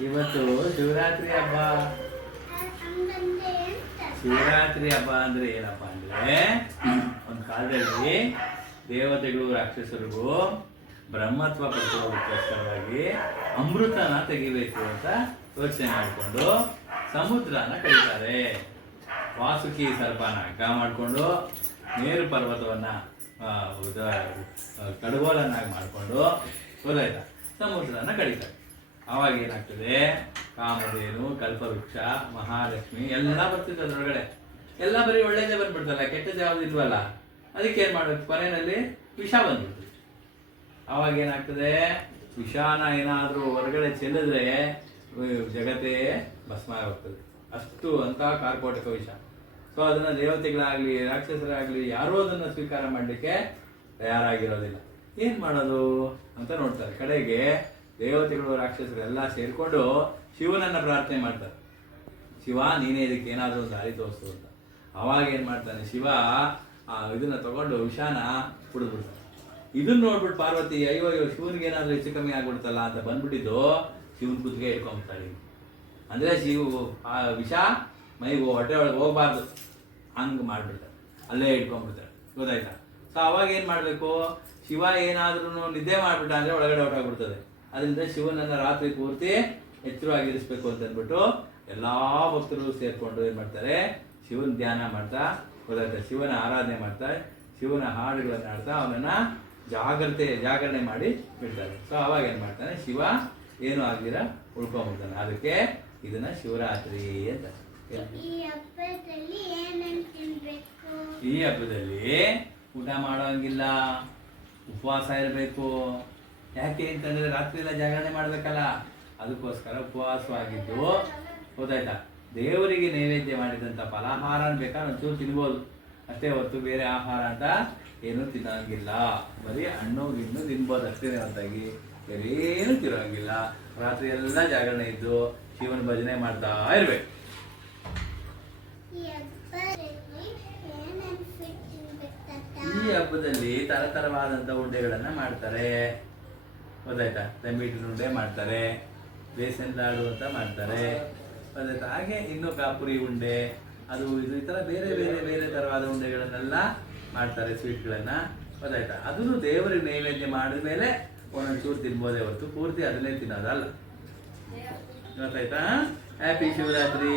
ಇವತ್ತು ಶಿವರಾತ್ರಿ ಹಬ್ಬ. ಶಿವರಾತ್ರಿ ಹಬ್ಬ ಅಂದ್ರೆ ಏನಪ್ಪಾ ಅಂದ್ರೆ, ಒಂದು ಕಾಲದಲ್ಲಿ ದೇವತೆಗಳು ರಾಕ್ಷಸರಿಗೂ ಬ್ರಹ್ಮತ್ವ ಪಡ್ಕೊಳ್ಳೋದಕ್ಕೋಸ್ಕರವಾಗಿ ಅಮೃತನ ತೆಗಿಬೇಕು ಅಂತ ಯೋಚನೆ ಮಾಡಿಕೊಂಡು ಸಮುದ್ರನ ಕರೀತಾರೆ. ವಾಸುಕಿ ಸರ್ಪನ ಹಗ್ಗ ಮಾಡಿಕೊಂಡು ಮೇರು ಪರ್ವತವನ್ನ ಕಡಗೋಲನ್ನಾಗಿ ಮಾಡಿಕೊಂಡು ಗೊತ್ತಾಯ್ತಾ ಸಮುದ್ರನ ಕಡಿತಾರೆ. ಆವಾಗ ಏನಾಗ್ತದೆ, ಕಾಮಧೇನು, ಕಲ್ಪವೃಕ್ಷ, ಮಹಾಲಕ್ಷ್ಮಿ ಎಲ್ಲ ಬರ್ತಿತ್ತು ಅದ್ರೊಳಗಡೆ. ಎಲ್ಲ ಬರೀ ಒಳ್ಳೇದೇ ಬಂದ್ಬಿಡ್ತಲ್ಲ, ಕೆಟ್ಟದ್ದು ಯಾವ್ದು ಇಲ್ವಲ್ಲ. ಅದಕ್ಕೆ ಏನ್ ಮಾಡ್ಬೇಕು, ಕೊನೆಯಲ್ಲಿ ವಿಷ ಬಂದ್ಬಿಡ್ತದೆ. ಆವಾಗ ಏನಾಗ್ತದೆ, ವಿಷಾನ ಏನಾದ್ರೂ ಹೊರಗಡೆ ಚೆಲ್ಲಿದ್ರೆ ಜಗತ್ತೇ ಭಸ್ಮ ಆಗೋಗ್ತದೆ. ಅಷ್ಟು ಅಂತ ಕಾರ್ಕೋಟಕ ವಿಷ. ಸೊ ಅದನ್ನ ದೇವತೆಗಳಾಗ್ಲಿ ರಾಕ್ಷಸರಾಗ್ಲಿ ಯಾರೂ ಅದನ್ನ ಸ್ವೀಕಾರ ಮಾಡ್ಲಿಕ್ಕೆ ತಯಾರಾಗಿರೋದಿಲ್ಲ. ಏನ್ ಮಾಡೋದು ಅಂತ ನೋಡ್ತಾರೆ. ಕಡೆಗೆ ದೇವತೆಗಳು ರಾಕ್ಷಸರು ಎಲ್ಲ ಸೇರ್ಕೊಂಡು ಶಿವನನ್ನ ಪ್ರಾರ್ಥನೆ ಮಾಡ್ತಾರೆ. ಶಿವ, ನೀನೇ ಇದಕ್ಕೆ ಏನಾದರೂ ಒಂದು ದಾರಿ ತೋರಿಸು ಅಂತ. ಅವಾಗ ಏನ್ ಮಾಡ್ತಾನೆ ಶಿವ, ಇದನ್ನ ತಗೊಂಡು ವಿಷಾನ ಕುಡಿದ್ಬಿಡ್ತಾನೆ. ಇದನ್ನ ನೋಡ್ಬಿಟ್ಟು ಪಾರ್ವತಿ, ಅಯ್ಯೋ ಅಯ್ಯೋ ಶಿವನಿಗೆ ಏನಾದ್ರೂ ಹೆಚ್ಚು ಕಮ್ಮಿ ಆಗ್ಬಿಡ್ತಲ್ಲ ಅಂತ ಬಂದ್ಬಿಟ್ಟಿದ್ದು ಶಿವನ್ ಕುತ್ತಿಗೆ ಇಟ್ಕೊಂಡ್ಬಿಡ್ತಾಳೆ. ಅಂದ್ರೆ ಆ ವಿಷ ಮೈಗೆ ಹೊಟ್ಟೆ ಒಳಗೆ ಹೋಗ್ಬಾರ್ದು ಹಂಗೆ ಮಾಡ್ಬಿಡ್ತಾರೆ, ಅಲ್ಲೇ ಇಟ್ಕೊಂಡ್ಬಿಡ್ತಾರೆ. ಗೊತ್ತಾಯ್ತಾ? ಸೊ ಅವಾಗ ಏನ್ ಮಾಡ್ಬೇಕು, ಶಿವ ಏನಾದ್ರೂ ನಿದ್ದೆ ಮಾಡ್ಬಿಟ್ಟ ಅಂದ್ರೆ ಒಳಗಡೆ ಹೊರಟಾಗ್ಬಿಡ್ತದೆ. ಅದರಿಂದ ಶಿವನನ್ನ ರಾತ್ರಿ ಪೂರ್ತಿ ಎಚ್ಚರವಾಗಿರಿಸ್ಬೇಕು ಅಂತ ಅಂದ್ಬಿಟ್ಟು ಎಲ್ಲಾ ಭಕ್ತರು ಸೇರ್ಕೊಂಡು ಏನ್ ಮಾಡ್ತಾರೆ, ಶಿವನ ಧ್ಯಾನ ಮಾಡ್ತಾ, ಗೊತ್ತಾಯ್ತಾ, ಶಿವನ ಆರಾಧನೆ ಮಾಡ್ತಾ, ಶಿವನ ಹಾಡುಗಳನ್ನ ಆಡ್ತಾ ಅವನನ್ನ ಜಾಗರಣೆ ಮಾಡಿ ಬಿಡ್ತಾರೆ. ಸೊ ಅವಾಗ ಏನ್ ಮಾಡ್ತಾನೆ, ಶಿವ ಏನು ಆಗಿರ ಉಳ್ಕೊಂಡ್ಬಿಡ್ತಾನೆ. ಅದಕ್ಕೆ ಇದನ್ನ ಶಿವರಾತ್ರಿ ಅಂತ. ಈ ಹಬ್ಬದಲ್ಲಿ ಊಟ ಮಾಡೋಂಗಿಲ್ಲ, ಉಪವಾಸ ಇರಬೇಕು. ಯಾಕೆ ಅಂತಂದ್ರೆ ರಾತ್ರಿ ಎಲ್ಲ ಜಾಗರಣೆ ಮಾಡ್ಬೇಕಲ್ಲ, ಅದಕ್ಕೋಸ್ಕರ ಉಪವಾಸವಾಗಿದ್ದು, ಗೊತ್ತಾಯ್ತಾ, ದೇವರಿಗೆ ನೈವೇದ್ಯ ಮಾಡಿದಂತ ಫಲಾಹಾರ ಬೇಕಾದ್ರೆ ಒಂಚೂರು ತಿನ್ಬೋದು ಅಷ್ಟೇ ಹೊರತು ಬೇರೆ ಆಹಾರ ಅಂತ ಏನು ತಿನ್ನೋಂಗಿಲ್ಲ. ಬರೀ ಹಣ್ಣು ಗಿಣ್ಣು ತಿನ್ಬೋದು ಅಷ್ಟೇ ಹೊರತಾಗಿ ಬೇರೇನು ತಿನ್ನೋಂಗಿಲ್ಲ. ರಾತ್ರಿ ಎಲ್ಲ ಜಾಗರಣೆ ಇದ್ದು ಶಿವನ ಭಜನೆ ಮಾಡ್ತಾ ಇರ್ಬೇಕು. ಈ ಹಬ್ಬದಲ್ಲಿ ತರತರವಾದಂತ ಉಂಡೆಗಳನ್ನ ಮಾಡ್ತಾರೆ. ಗೊತ್ತಾಯ್ತಾ, ತಂಬಿಟ್ಟಿನ ಉಂಡೆ ಮಾಡ್ತಾರೆ, ಬೇಸನ್ ಲಾಡು ಅಂತ ಮಾಡ್ತಾರೆ. ಗೊತ್ತಾಯ್ತಾ, ಹಾಗೆ ಇನ್ನು ಕಾಪುರಿ ಉಂಡೆ, ಅದು ಇದು ಈ ತರ ಬೇರೆ ಬೇರೆ ಬೇರೆ ತರವಾದ ಉಂಡೆಗಳನ್ನೆಲ್ಲ ಮಾಡ್ತಾರೆ, ಸ್ವೀಟ್ಗಳನ್ನ. ಗೊತ್ತಾಯ್ತಾ, ಅದನ್ನು ದೇವರಿಗೆ ನೈವೇದ್ಯ ಮಾಡಿದ ಮೇಲೆ ಒಂದೊಂಚೂರು ತಿನ್ಬೋದೇ ಹೊರತು ಪೂರ್ತಿ ಅದನ್ನೇ ತಿನ್ನೋದಲ್ಲ. ಗೊತ್ತಾಯ್ತಾ? ಹ್ಯಾಪಿ ಶಿವರಾತ್ರಿ.